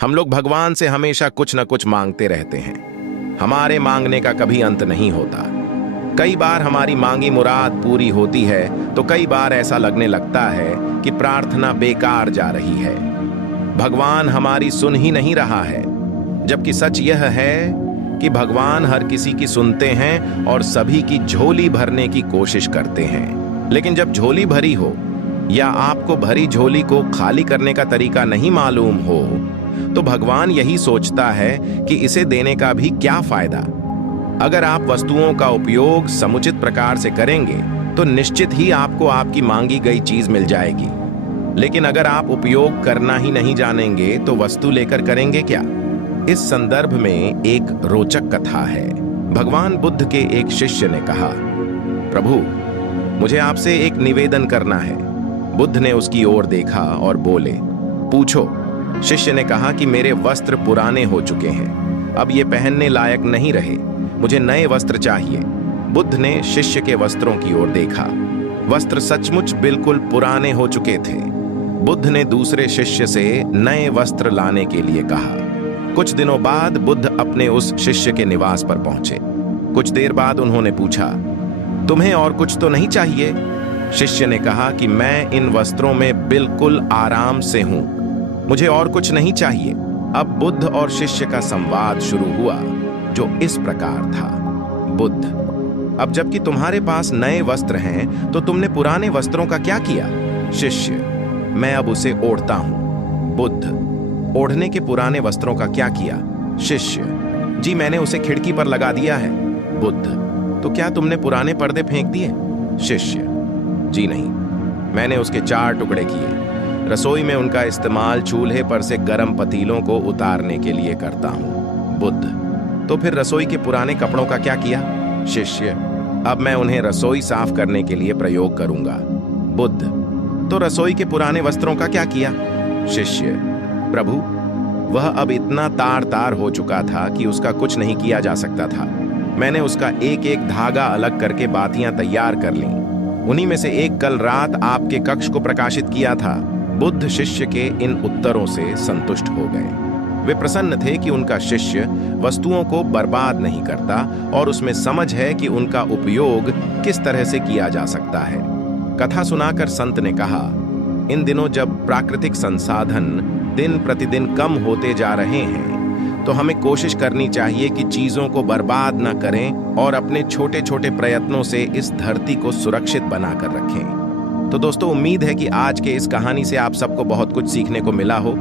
हम लोग भगवान से हमेशा कुछ न कुछ मांगते रहते हैं। हमारे मांगने का कभी अंत नहीं होता। कई बार हमारी मांगी मुराद पूरी होती है तो कई बार ऐसा लगने लगता है कि प्रार्थना बेकार जा रही है। भगवान हमारी सुन ही नहीं रहा है, जबकि सच यह है कि भगवान हर किसी की सुनते हैं और सभी की झोली भरने की कोशिश करते हैं। लेकिन जब झोली भरी हो या आपको भरी झोली को खाली करने का तरीका नहीं मालूम हो, तो भगवान यही सोचता है कि इसे देने का भी क्या फायदा। अगर आप वस्तुओं का उपयोग समुचित प्रकार से करेंगे तो निश्चित ही आपको आपकी मांगी गई चीज मिल जाएगी। लेकिन अगर आप उपयोग करना ही नहीं जानेंगे तो वस्तु लेकर करेंगे क्या। इस संदर्भ में एक रोचक कथा है। भगवान बुद्ध के एक शिष्य ने कहा, प्रभु, मुझे आपसे एक निवेदन करना है। बुद्ध ने उसकी ओर देखा और बोले, पूछो। शिष्य ने कहा कि मेरे वस्त्र पुराने हो चुके हैं, अब ये पहनने लायक नहीं रहे, मुझे नए वस्त्र चाहिए। बुद्ध ने शिष्य के वस्त्रों की ओर देखा। वस्त्र सचमुच बिल्कुल पुराने हो चुके थे। बुद्ध ने दूसरे शिष्य से नए वस्त्र लाने के लिए कहा। कुछ दिनों बाद बुद्ध अपने उस शिष्य के निवास पर पहुंचे। कुछ देर बाद उन्होंने पूछा, तुम्हें और कुछ तो नहीं चाहिए? शिष्य ने कहा कि मैं इन वस्त्रों में बिल्कुल आराम से हूं, मुझे और कुछ नहीं चाहिए। अब बुद्ध और शिष्य का संवाद शुरू हुआ, जो इस प्रकार था। बुद्ध, अब जबकि तुम्हारे पास नए वस्त्र हैं तो तुमने पुराने वस्त्रों का क्या किया? शिष्य, मैं अब उसे ओढ़ता हूं। बुद्ध, ओढ़ने के पुराने वस्त्रों का क्या किया? शिष्य, जी मैंने उसे खिड़की पर लगा दिया है। बुद्ध, तो क्या तुमने पुराने पर्दे फेंक दिए? शिष्य, जी नहीं, मैंने उसके 4 टुकड़े किए। रसोई में उनका इस्तेमाल चूल्हे पर से गर्म पतीलों को उतारने के लिए करता हूं। बुद्ध, तो फिर रसोई के पुराने कपड़ों का क्या किया? शिष्य, अब मैं उन्हें रसोई साफ करने के लिए प्रयोग करूंगा। बुद्ध, तो रसोई के पुराने वस्त्रों का क्या किया? शिष्य, प्रभु, वह अब इतना तार तार हो चुका था कि उसका कुछ नहीं किया जा सकता था। मैंने उसका एक एक धागा अलग करके बातियां तैयार कर लीं। उन्हीं में से एक कल रात आपके कक्ष को प्रकाशित किया था। बुद्ध शिष्य के इन उत्तरों से संतुष्ट हो गए। वे प्रसन्न थे कि उनका शिष्य वस्तुओं को बर्बाद नहीं करता और उसमें समझ है कि उनका उपयोग किस तरह से किया जा सकता है। कथा सुनाकर संत ने कहा, इन दिनों जब प्राकृतिक संसाधन दिन प्रतिदिन कम होते जा रहे हैं तो हमें कोशिश करनी चाहिए कि चीजों को बर्बाद न करें और अपने छोटे छोटे प्रयत्नों से इस धरती को सुरक्षित बनाकर रखें। तो दोस्तों, उम्मीद है कि आज के इस कहानी से आप सबको बहुत कुछ सीखने को मिला हो।